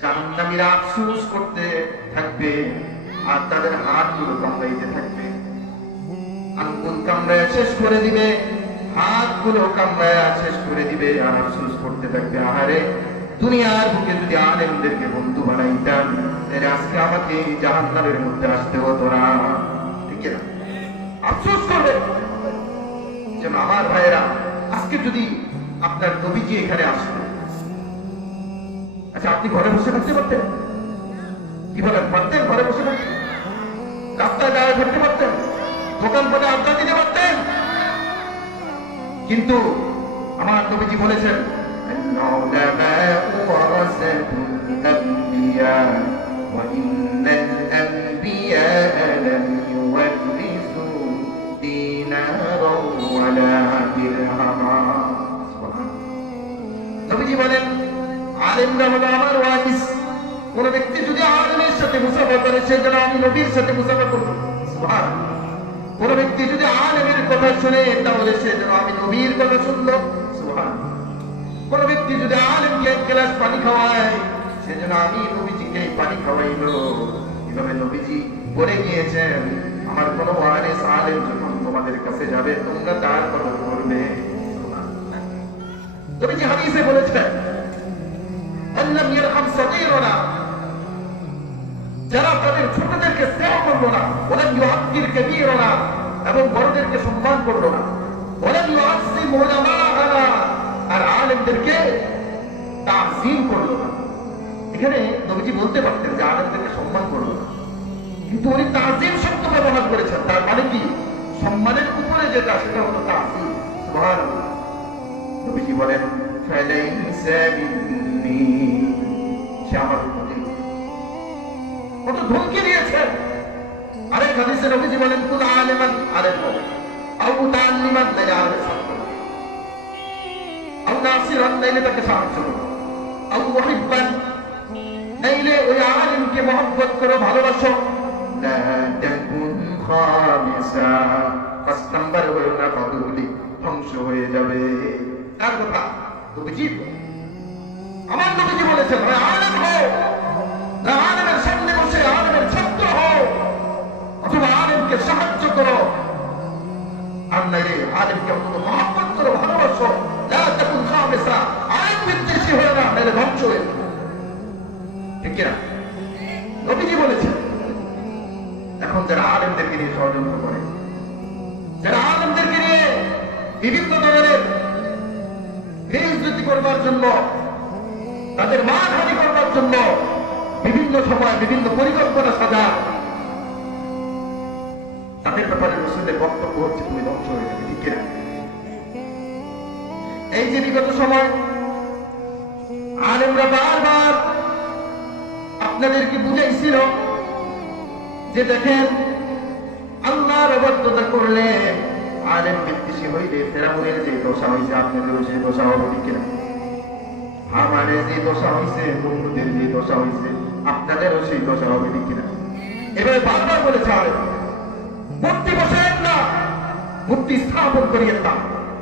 জাহান্নামীরা আফসোস করতে থাকবে আর তাদের হাতগুলো কামড়াইতে থাকবে, আঙ্গুল কামড়ায় শেষ করে দিবে, হাতগুলো কামড়ায় শেষ করে দিবে আর আফসোস করতে থাকবে, আহারে দুনিয়ার বুকে যদি আলেমদেরকে বন্ধু বানাইতাম তাহলে আজকে আমাকে জাহান্নামের মধ্যে আসতে হতো না। ঠিক না? আফসোস করবে যে আমার ভাইয়েরা আজকে যদি আপনার নবীজি এখানে আসতো, আচ্ছা আপনি ঘরে বসে থাকতে পারতেন? কি বলেন, পারতেন? ঘরে বসে থাকতেন, রাস্তায় দাঁড়িয়ে থাকতে পারতেন, দোকান পথে আড্ডা দিতে পারতেন? কিন্তু আমার নবীজি বলেছেন নবীজি বলেন আলেমরা হলো আমার ওয়ারিস। কোন ব্যক্তি যদি আলেমের সাথে মুসাফা করে সে যেন আমি নবীর সাথে মুসাফা করব। সুবহানাল্লাহ। কোন ব্যক্তি যদি আলেমের কথা শুনে তাহলে সে যেন আমি নবীর কথা শুনলো। সুবহানাল্লাহ। কোন ব্যক্তি যদি আলেমকে এক গ্লাস পানি খাওয়ায় সে যেন আমি নবীজিকে পানি খাওয়াইলো। এভাবে নবীজি বলে গিয়েছেন আমার কোন ওয়ারিস আলেম যখন তোমাদের কাছে যাবে তোমরা তার কথা করবে। সুবহানাল্লাহ। নবীজি হাদিসে বলেছেন আল্লাহ ইয়ারহাম সাগীরানা, যারা তাদের ছোটদেরকে স্নেহ করলো না, ওয়ালাম ইউআক্কির কাবীরানা, এবং বড়দেরকে সম্মান করলো না, ওয়ালাম ইউআজ্জিম উলামাআনা, আর আলেমদেরকে তাযীম করলো না। এখানে নবীজি বলতে পারতেন যে আলেমদেরকে সম্মান করলো না, কিন্তু উনি তাযীম শব্দ ব্যবহার করেছেন। তার মানে কি সম্মানের উপরে যেটা সেটা হলো তাযীম। সুবহানাল্লাহ। নবীজি বলেন ফালাইসা মিন্নি, সে আমার প্রতি কত ধমকি দিয়েছেন। আরেক হাদিসে নবীজি বলেন কুল আলিমান, আলেম হও, আও মুতাআল্লিমান, নাইলে আলেমের ছাত্র হও, আও নাসিরান, নাইলে তাকে সাহায্য করো, আও মুহিব্বান, নাইলে ওই আলেমকে মহব্বত করো, ভালোবাসো, লা তাকুন খামিসা, ৫ নাম্বার হলো না, কতগুলি ধ্বংস হয়ে যাবে। কার কথা? নবীজি। আমার নবীজি বলেছেন হয় আলেম হও, না আলেমের সামনে বসে আলেমের ছাত্র হও, অথবা আলেমকে সাহায্য করো, আর নাইলে আলেমকে অন্তত মহব্বত করো, ভালোবাসো, লা তাকুন খামিসা, আলেম বিদ্বেষী হয়ে না, নাইলে ধ্বংস হয়ে যাবে। ঠিক না? নবীজি বলেছেন। এখন যারা আলেমদেরকে নিয়ে ষড়যন্ত্র করে, যারা আলেমদেরকে নিয়ে বিভিন্ন ধরনের বেইজ্জতি করবার জন্য, তাদের মানহানি করবার জন্য বিভিন্ন সময় বিভিন্ন পরিকল্পনা সাজায়, তাদের ব্যাপারে রাসূলের বক্তব্য হচ্ছে তুমি ধ্বংস হয়ে যাবে। ঠিক না? এই যে বিগত সময় আলেমরা বারবার আপনাদেরকে বুঝাইছিল যে দেখেন আল্লাহর অবাধ্যতা করলে, আলেম বিদ্বেষী হইলে ফেরাউনের যে দশা হয়েছে আপনাদেরও সেই দশা হবে। ঠিক না? হামানের যে দশা হয়েছে, নমরুদের যে দশা হয়েছে, আপনাদেরও সেই দশা হবে। ঠিক না? এবারে বারবার বলেছে আলেম মূর্তি বসায়েন না, মূর্তি স্থাপন করিয়েন না,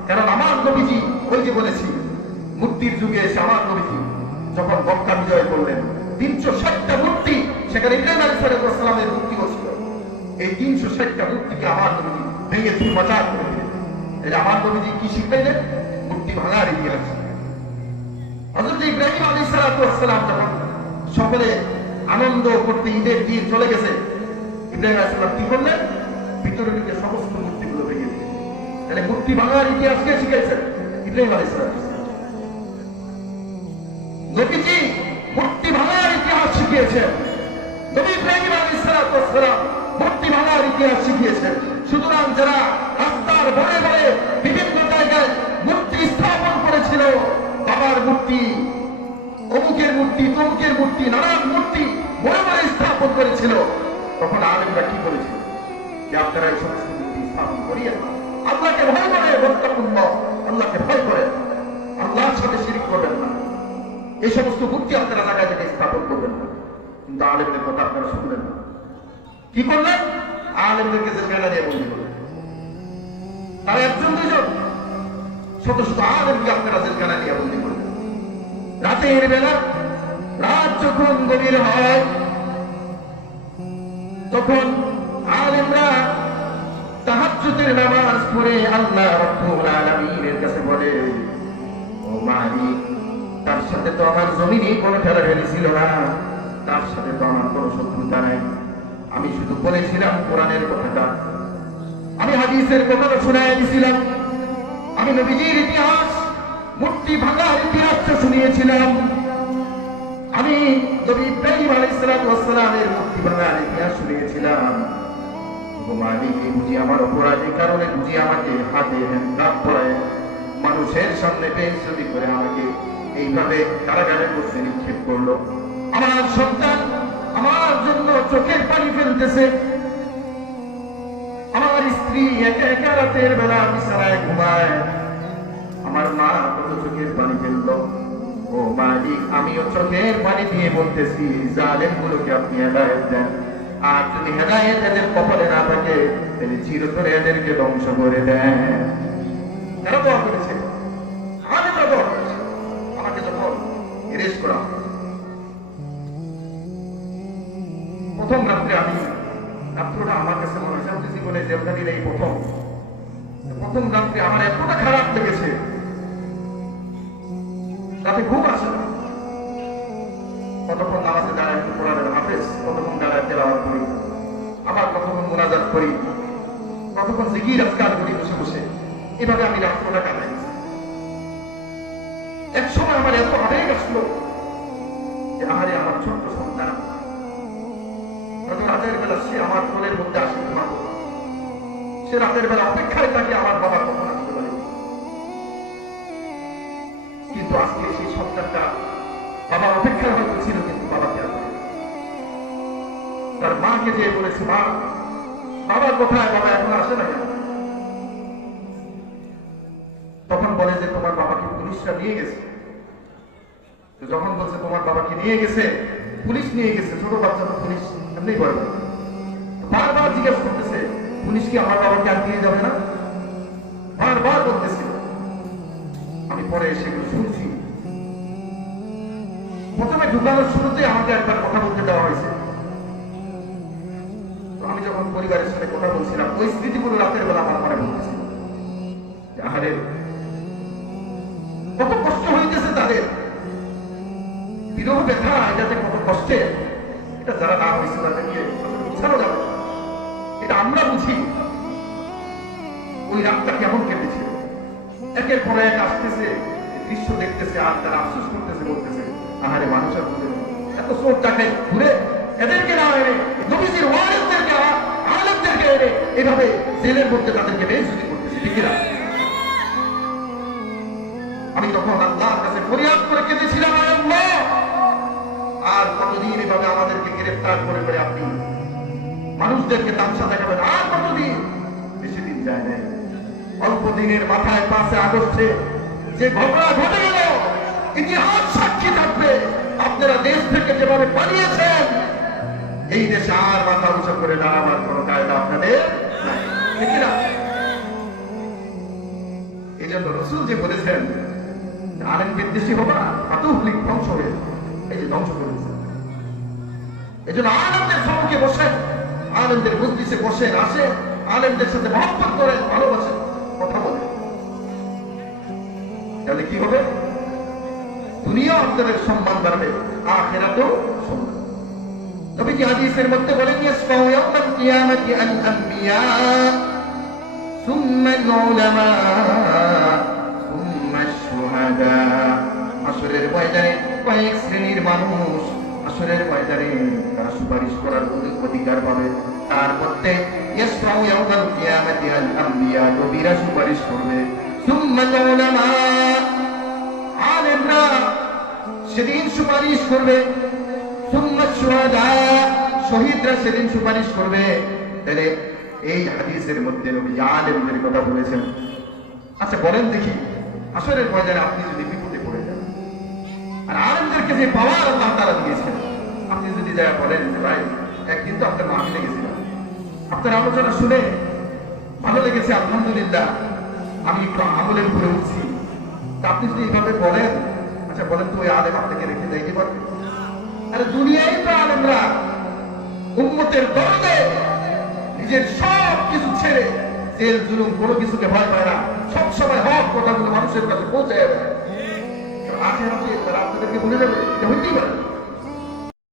কারণ আমার নবীজি ওই যে বলেছি মূর্তির যুগে এসে আমার নবীজি যখন মক্কা বিজয় করলেন ৩৬০টা মূর্তি, সেখানে ইব্রাহিম আলাইহিস সালামের মূর্তি ছিল। এই ৩৬০টা মূর্তিকে আমার নবীজি ভেঙে চুরমাচার করে দিলেন। এটা আমার নবীজি কি শিখাইলেন? মূর্তি ভাঙার ইতিহাস। হযরত ইব্রাহিম আলাইহিস সালাম যখন সকলে আনন্দ করতে ঈদের দিন চলে গেছে, ইব্রাহিম আলাইহিস সালাম কি করলেন? ভিতরে ঢুকে সমস্ত মূর্তিগুলো ভেঙে দিলেন। তাহলে মূর্তি ভাঙার ইতিহাস কে শিখাইছেন? ইব্রাহিম আলাইহিস সালাম। নবীজি মূর্তি ভাঙার ইতিহাস শিখিয়েছেন। নবী ইব্রাহিম আলাইহিস সালাম মূর্তি ভাঙার ইতিহাস শিখিয়েছেন। সুতরাং যারা রাস্তার বড়ে বড়ে বিভিন্ন জায়গায় মূর্তি স্থাপন করেছিল, বাবার মূর্তি, অমুকের মূর্তি, তমুকের মূর্তি, নানান মূর্তি বড় বড় স্থাপন করেছিল, তখন আলেমরা কি বলেছিল? যে আপনারা এই সমস্ত মূর্তি স্থাপন করিয়েন না, আল্লাহকে ভয় করে, ওয়াত্তাকুল্লাহ, আল্লাহকে ভয় করে, আল্লাহর সাথে শিরক করবেন না, এই সমস্ত মূর্তি আপনারা জায়গায় জায়গায় স্থাপন করবেন না। কিন্তু আলেমদের কথা আপনারা শুনলেন না। কি করলেন? আলেমদেরকে জেলখানা নিয়ে বন্দী করলেন। তারা একজন দুজন, শত শত আলেমকে আপনারা জেলখানা নিয়ে বন্দী করলেন। রাতের বেলা রাত যখন গভীর হয় তখন আলেমরা তাহাজ্জুদের নামাজ পড়ে আল্লাহ রাব্বুল আলামিনের কাছে বলে, ও মালিক, তার সাথে তো আমার জমিনে কোনো ঠেলাঠেলি ছিল না, তার সাথে তো আমার কোনো শত্রুতা নাই, আমি শুধু বলেছিলাম কোরআনের কথাটা, আমি হাদিসের কথাটা শোনায় দিয়েছিলাম, আমি নবীজির ইতিহাস, মূর্তি ভাঙার ইতিহাসটা শুনিয়েছিলাম, আমি নবী ইব্রাহিম আলাইহিস সালামের মূর্তি ভাঙার ইতিহাস শুনিয়েছিলাম। মালিক, বুঝি আমার অপরাধের কারণে বুঝি আমাকে হাতে হ্যান্ডকাপ পরায় মানুষের সামনে বেইজ্জতি করে আমাকে এইভাবে কারাগারের মধ্যে নিক্ষেপ করলো। আমার সন্তান আমার জন্য চোখের পানি ফেলতেছে, আমার স্ত্রী একা একা রাতের বেলা বিছানায় ঘুমায়, আমার মা কত চোখের পানি ফেললো। ও মালিক, আমিও চোখের পানি দিয়ে বলতেছি, জালেম গুলোকে আপনি হেদায়েত দেন, আর যদি হেদায়েত এদের কপালে না থাকে তাহলে চিরতরে এদেরকে ধ্বংস করে দেন। তারা দোয়া করেছে, আলেমরা দোয়া করেছে, আমাকে যখন এরেস্ট করা প্রথম রাত্রে, আমি রাত্রটা আমার কাছে মনে হয়েছে আমি জীবনে জেলখানির এই প্রথম রাত্রে আমার এতটা খারাপ লেগেছে, রাতে ঘুম আসে না। কতক্ষণ নামাজে দাঁড়ায় কোরআনের হাফেজ, কতক্ষণ দাঁড়ায় তেলাওয়াত করি, আবার কতক্ষণ মুনাজাত করি, কতক্ষণ জিকির আজকার করি বসে বসে, এভাবে আমি রাত্রটা কাটাই। এক সময় আমার এত আবেগ আসলো যে আহারে আমার ছোট্ট সন্তান, রাতের বেলা সে আমার কোলের মধ্যে আসে ঘুমাবো, সে রাতের বেলা অপেক্ষায় থাকে আমার বাবা কখন আসতে পারে। কিন্তু আজকে সেই সন্তানটা বাবার অপেক্ষায় হয়তো ছিল, কিন্তু বাবাকে আসে তার মাকে যে বলেছে, মা বাবা কোথায়, বাবা এখন আসে না কেন? তখন বলে যে তোমার বাবাকে পুলিশরা নিয়ে গেছে। যখন বলছে তোমার বাবাকে নিয়ে গেছে, পুলিশ নিয়ে গেছে, ছোট বাচ্চা তো পুলিশ এমনি বলে, বারবার জিজ্ঞেস করতেছে, পুলিশ কি আমার বাবাকে আর নিয়ে যাবে না? বারবার বলতেছে। আমি পরে সেগুলো শুনছি। প্রথমে ঢুকানোর শুরুতে আমাকে একবার কথা বলতে দেওয়া হয়েছে, তো আমি যখন পরিবারের সাথে কথা বলছিলাম, ওই স্মৃতিগুলো রাতের বেলা আমার মনে পড়তেছিল। আহারে কত কষ্ট হইতেছে তাদের, বিরহ ব্যথা, এটাতে কত কষ্টে, এটা যারা না হয়েছে তাদেরকে বুঝানো যাবে, এটা আমরা বুঝি। ওই রাতটা কেমন কেটেছিল, একের পর এক আসতেছে, দৃশ্য দেখতেছে, আর তারা আফসোস করতেছে, বলতেছে আহারে মানুষের মধ্যে এত চোর টাকায় ঘুরে, এদেরকে না এনে নবীজির ওয়ারিসদেরকে, আলেমদেরকে এনে এভাবে জেলের মধ্যে তাদেরকে বেইজ্জতি করতেছে, ঠিক না? আমি তখন আল্লাহর কাছে ফরিয়াদ করে কেঁদেছিলাম, আল্লাহ, আর কতদিন এভাবে আমাদেরকে গ্রেফতার করে করে আপনি মানুষদেরকে তামসা দেখাবেন? আর কতদিন? বেশি দিন যায় না, অল্প দিনের মাথায় 5 আগস্টে যে ঘটনা ঘটে গেল, ইতিহাস সাক্ষী থাকবে আপনারা দেশ থেকে যেভাবে পালিয়েছেন, এই দেশে আর মাথা উঁচু করে দাঁড়াবার কোন কায়দা আপনাদের নাই, ঠিক না? এই জন্য রাসূল যে বলেছেন আলেম বিদ্বেষী হবা, আতুহলিক ধ্বংস হয়ে, এই যে ধ্বংস করেছে। এই জন্য আলেমদের সম্মুখে বসেন, আলেমদের মজলিসে বসেন, আসেন, আলেমদের সাথে মহব্বত করেন, ভালোবাসেন, কথা বলেন, তাহলে কি হবে? দুনিয়া আপনাদের সম্মান বাড়বে, আখিরাতেও সম্মান। তবে কি হাদিসের মধ্যে বলেন, ইয়াসফাউ ইয়াউমাল কিয়ামাতি আল আম্বিয়া সুম্মা আল উলামা সুম্মা আশ-শুহাদা। আসরের ময়দানে কয়েক শ্রেণীর মানুষ আসরের ময়দানে তারা সুপারিশ করার অধিকার পাবে। তার মধ্যে ইয়াসফাউ ইয়াউমাল কিয়ামাতি আল আম্বিয়া, নবীরা সুপারিশ করবে, সুম্মা আল উলামা, আলেমরা সেদিন সুপারিশ করবে, সুম্মা আশ-শুহাদা, শহীদরা সেদিন সুপারিশ করবে। তাহলে এই হাদিসের মধ্যে নবী আলেমদের কথা বলেছেন। আচ্ছা বলেন দেখি, আসরের ময়দানে আপনি যদি বিপদে পড়ে যান, আর আলেমদেরকে যে পাওয়ার আল্লাহ তাআলা দিয়েছেন, আপনি যদি যারা বলেন যে ভাই একদিন তো আপনার মাহফিলে গেছিলাম, আপনার আলোচনা শুনে ভালো লেগেছে, আলহামদুলিল্লাহ, আমি একটু আমলের উপরে উঠছি, তা আপনি যদি এইভাবে বলেন, আচ্ছা বলেন তো ওই আলেম আপনাকে রেখে যাইতে পারবে? আরে দুনিয়ায় তো আলেমরা উম্মতের দরদে নিজের সব কিছু ছেড়ে জেল জুলুম কোনো কিছুকে ভয় পায় না, সবসময় হক কথাগুলো মানুষের কাছে পৌঁছে যাবে। আখেরাতে তারা আপনাদেরকে বলে যাবে, এটা হইতেই পারে।